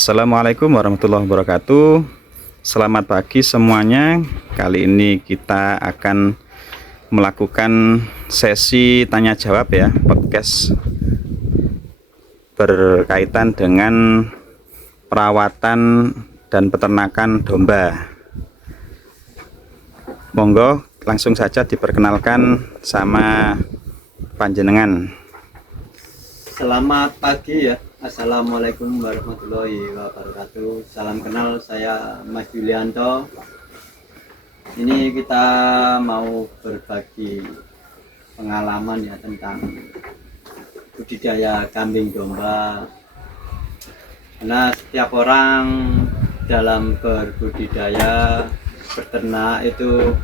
Assalamualaikum warahmatullahi wabarakatuh. Selamat pagi semuanya. Kali ini kita akan melakukan sesi tanya jawab ya, podcast berkaitan dengan perawatan dan peternakan domba. Monggo langsung saja diperkenalkan sama panjenengan. Selamat pagi ya. Assalamualaikum warahmatullahi wabarakatuh. Salam kenal, saya Mas Yulianto. Ini kita mau berbagi pengalaman ya tentang budidaya kambing domba. Karena setiap orang dalam berbudidaya, beternak itu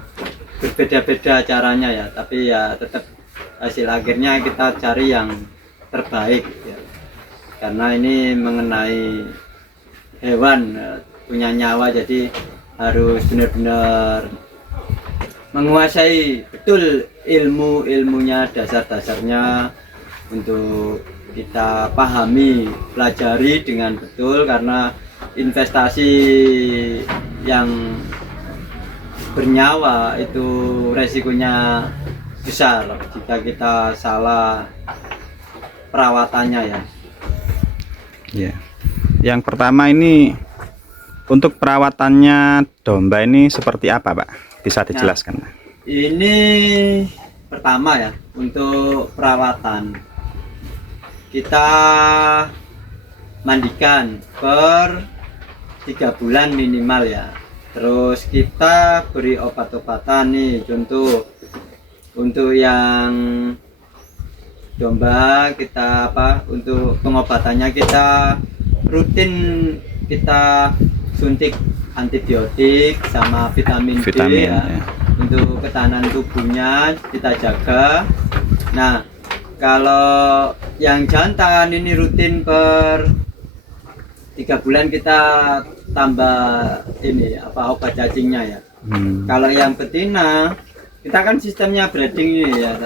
berbeda-beda caranya ya. Tapi ya tetap hasil akhirnya kita cari yang terbaik ya. Karena ini mengenai hewan punya nyawa, jadi harus benar-benar menguasai betul ilmunya, dasar-dasarnya untuk kita pahami, pelajari dengan betul, karena investasi yang bernyawa itu resikonya besar jika kita salah perawatannya ya. Ya. Yang pertama ini untuk perawatannya domba ini seperti apa, Pak? Bisa dijelaskan? Nah, ini pertama ya, untuk perawatan kita mandikan per 3 bulan minimal ya. Terus kita beri obat-obatan nih, contoh untuk yang domba kita untuk pengobatannya kita rutin, kita suntik antibiotik sama vitamin D ya. Untuk ketahanan tubuhnya kita jaga. Nah, kalau yang jantan ini rutin per 3 bulan kita tambah ini obat cacingnya ya. Kalau yang betina kita kan sistemnya breeding ini ya.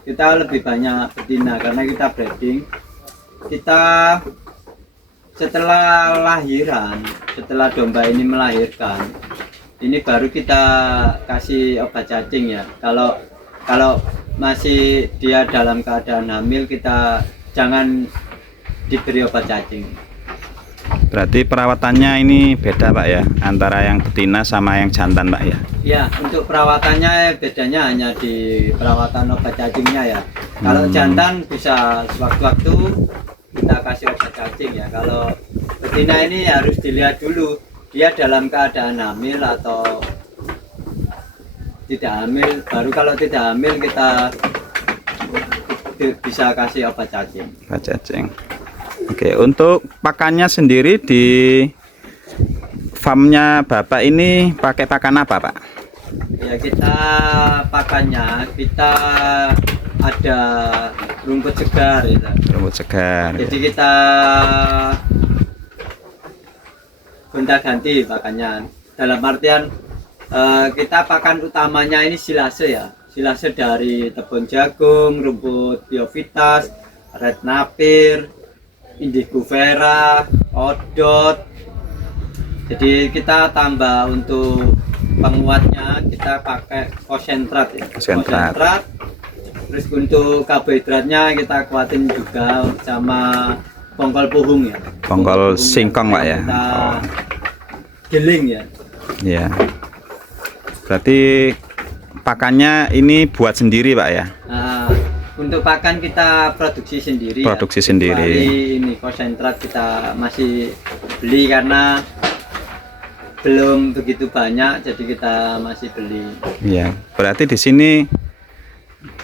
Kita lebih banyak betina karena kita breeding. Kita setelah lahiran, setelah domba ini melahirkan, ini baru kita kasih obat cacing ya. Kalau masih dia dalam keadaan hamil, kita jangan diberi obat cacing. Berarti perawatannya ini beda, Pak ya, antara yang betina sama yang jantan, Pak ya? Ya, untuk perawatannya bedanya hanya di perawatan obat cacingnya ya. Kalau jantan bisa sewaktu-waktu kita kasih obat cacing ya. Kalau betina ini harus dilihat dulu dia dalam keadaan hamil atau tidak hamil. Baru kalau tidak hamil kita bisa kasih obat cacing. Obat cacing. Oke, untuk pakannya sendiri di farmnya Bapak ini pakai pakan apa, Pak? Ya, kita pakannya kita ada rumput segar ya. Rumput segar. Jadi kita gonta-ganti pakannya. Dalam artian kita pakan utamanya ini silase ya. Silase dari tepung jagung, rumput biovitas, red napir, indigo vera, odot. Jadi kita tambah untuk penguatnya kita pakai konsentrat ya. Konsentrat. Terus untuk karbohidratnya kita kuatin juga sama bongkol puhung ya. Bongkol singkong, Pak ya. Kita giling ya. Iya. Berarti pakannya ini buat sendiri, Pak ya? Nah, untuk pakan kita produksi sendiri. Produksi ya. sendiri. Ini konsentrat kita masih beli karena belum begitu banyak, jadi kita masih beli. Iya. Berarti di sini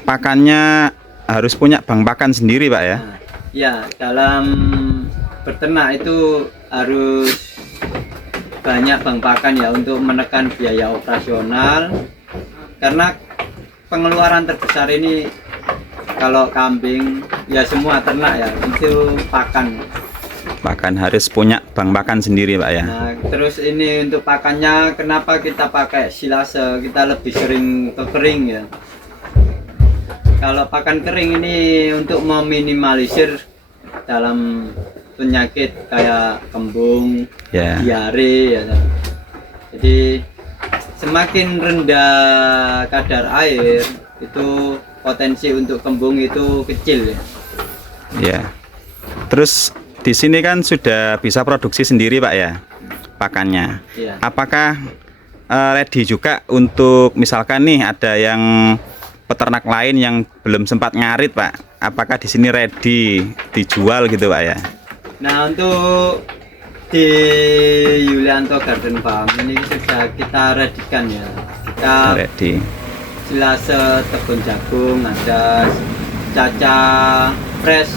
pakannya harus punya bank pakan sendiri, Pak ya? Nah, ya, dalam beternak itu harus banyak bank pakan ya untuk menekan biaya operasional. Karena pengeluaran terbesar ini kalau kambing ya semua ternak ya itu pakan. Pakan harus punya bank pakan sendiri, Pak ya. Nah, terus ini untuk pakannya kenapa kita pakai silase? Kita lebih sering ke kering ya. Kalau pakan kering ini untuk meminimalisir dalam penyakit kayak kembung, Ya. diare ya. Jadi semakin rendah kadar air itu potensi untuk kembung itu kecil ya. Ya. Terus di sini kan sudah bisa produksi sendiri Pak ya, pakannya. Iya. Apakah ready juga untuk misalkan nih ada yang peternak lain yang belum sempat ngarit Pak? Apakah di sini ready dijual gitu Pak ya? Nah, untuk di Yulianto Garden Farm ini sudah kita readykan ya. Kita Ready. silase tebun jagung, ada caca fresh,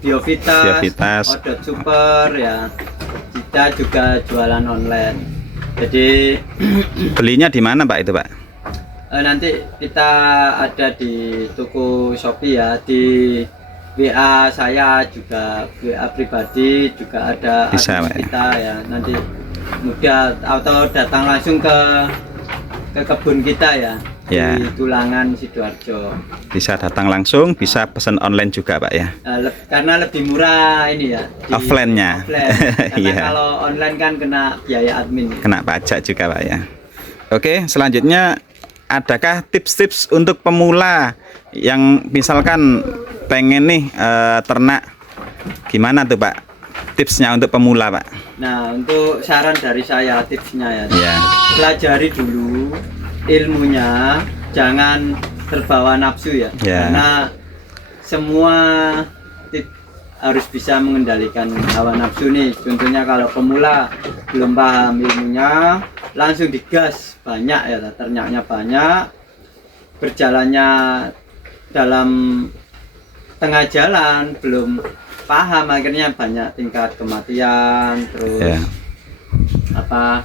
Biovitas, Biovitas. Odot Super ya. Kita juga jualan online. Jadi Belinya di mana Pak itu Pak? nanti kita ada di toko Shopee ya, di WA saya juga, WA pribadi juga ada Bisa, adres Pak, ya? kita ya. Nanti mudah atau datang langsung ke kebun kita ya, Ya. di Tulangan Sidoarjo. Bisa datang langsung, bisa pesan online juga Pak ya? Karena lebih murah ini ya, di Offline-nya. offline. Karena Iya. kalau online kan kena biaya admin. Kena pajak juga Pak ya. Oke, selanjutnya adakah tips-tips untuk pemula yang misalkan pengen nih ternak, gimana tuh Pak tipsnya untuk pemula Pak? Nah, untuk saran dari saya, tipsnya ya, Ya. pelajari dulu ilmunya, jangan terbawa nafsu ya. Ya. Karena semua harus bisa mengendalikan hawa nafsu nih. Contohnya kalau pemula belum paham ilmunya, langsung digas banyak ya, ternaknya banyak, berjalannya dalam tengah jalan belum paham, akhirnya banyak tingkat kematian, terus Ya. apa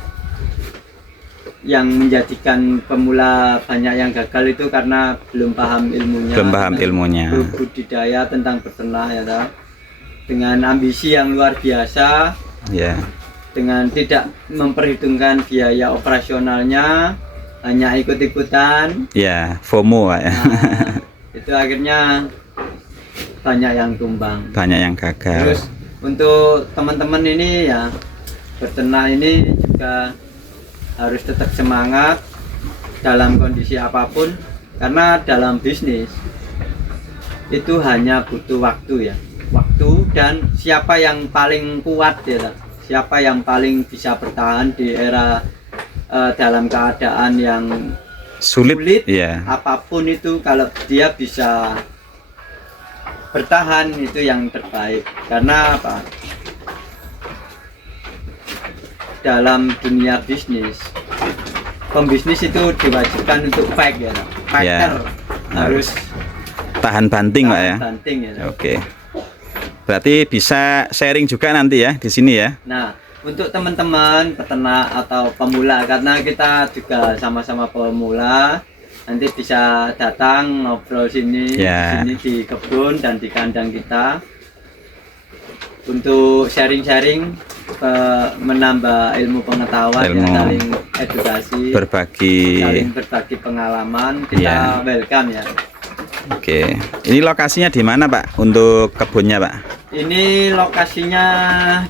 yang menjadikan pemula banyak yang gagal itu karena belum paham ilmunya, Belum paham ilmunya. budidaya tentang beternak ya toh. Dengan ambisi yang luar biasa, Ya. dengan tidak memperhitungkan biaya operasionalnya, hanya ikut-ikutan, Ya, FOMO Pak ya. nah, itu akhirnya banyak yang tumbang. Banyak yang gagal. Terus untuk teman-teman ini ya, beternak ini juga harus tetap semangat dalam kondisi apapun, karena dalam bisnis itu hanya butuh waktu ya, waktu dan siapa yang paling kuat ya, siapa yang paling bisa bertahan di era dalam keadaan yang Sulit. Ya. apapun itu, kalau dia bisa bertahan itu yang terbaik. Karena apa? Dalam dunia bisnis, pembisnis itu diwajibkan untuk fight ya, fighter, harus Tahan banting Pak ya. banting ya. Oke. Berarti bisa sharing juga nanti ya di sini ya. Nah, untuk teman-teman peternak atau pemula, karena kita juga sama-sama pemula, nanti bisa datang ngobrol sini, Ya. sini di kebun dan di kandang kita untuk sharing-sharing, menambah ilmu pengetahuan, Ilmu. ya, saling edukasi, saling Berbagi. berbagi pengalaman. Kita Ya. welcome ya. Oke. Ini lokasinya di mana Pak untuk kebunnya Pak? Ini lokasinya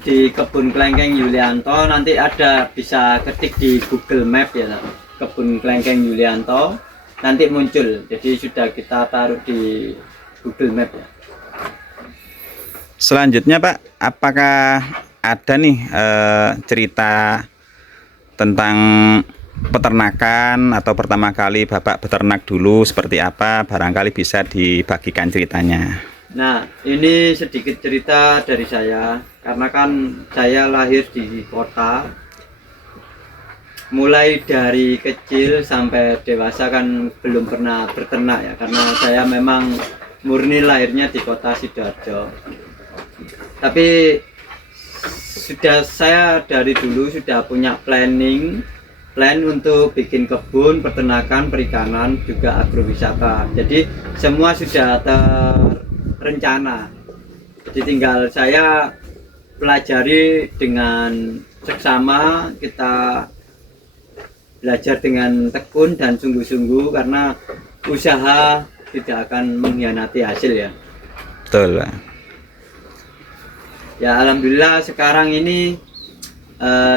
di Kebun Klengkeng Yulianto. Nanti ada, bisa ketik di Google Map ya, Kebun Klengkeng Yulianto. Nanti muncul. Jadi sudah kita taruh di Google Map ya. Selanjutnya Pak, apakah ada nih cerita tentang peternakan atau pertama kali Bapak beternak dulu seperti apa? Barangkali bisa dibagikan ceritanya. Nah, ini sedikit cerita dari saya, karena kan saya lahir di kota. Mulai dari kecil sampai dewasa kan belum pernah beternak ya, karena saya memang murni lahirnya di kota Sidoarjo. Tapi saya dari dulu sudah punya plan untuk bikin kebun, peternakan, perikanan, juga agrowisata. Jadi semua sudah terencana. Jadi tinggal saya pelajari dengan seksama, kita belajar dengan tekun dan sungguh-sungguh, karena usaha tidak akan mengkhianati hasil ya. Betul, Pak. Ya alhamdulillah sekarang ini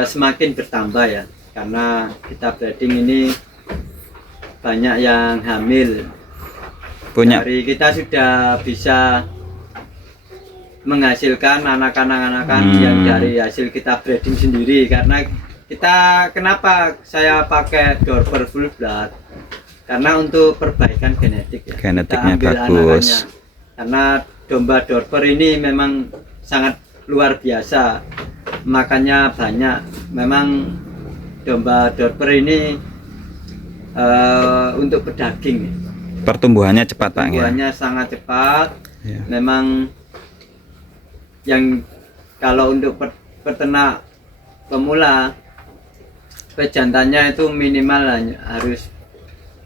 semakin bertambah ya, karena kita breeding ini banyak yang hamil. Punya Dari kita sudah bisa menghasilkan anakan yang dari hasil kita breeding sendiri. Karena kita, kenapa saya pakai Dorper full blood, karena untuk perbaikan genetik ya. Genetiknya Kita ambil bagus. anakannya. Karena domba Dorper ini memang sangat luar biasa, makannya banyak. Memang domba Dorper ini untuk pedaging, pertumbuhannya cepat, Pak. Ya. pertumbuhannya sangat cepat. Ya. Memang yang kalau untuk peternak pemula, pejantannya itu minimal harus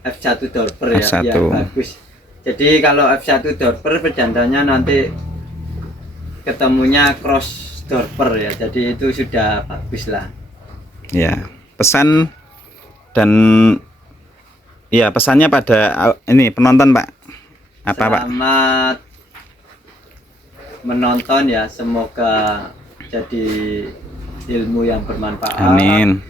F1 Dorper ya, F1. biar bagus. Jadi kalau F1 Dorper pejantannya nanti ketemunya cross Dorper ya, jadi itu sudah bagus lah. Ya, pesan dan ya pesannya pada ini penonton, Pak. Apa, Pak? Selamat menonton ya, semoga jadi ilmu yang bermanfaat. Amin.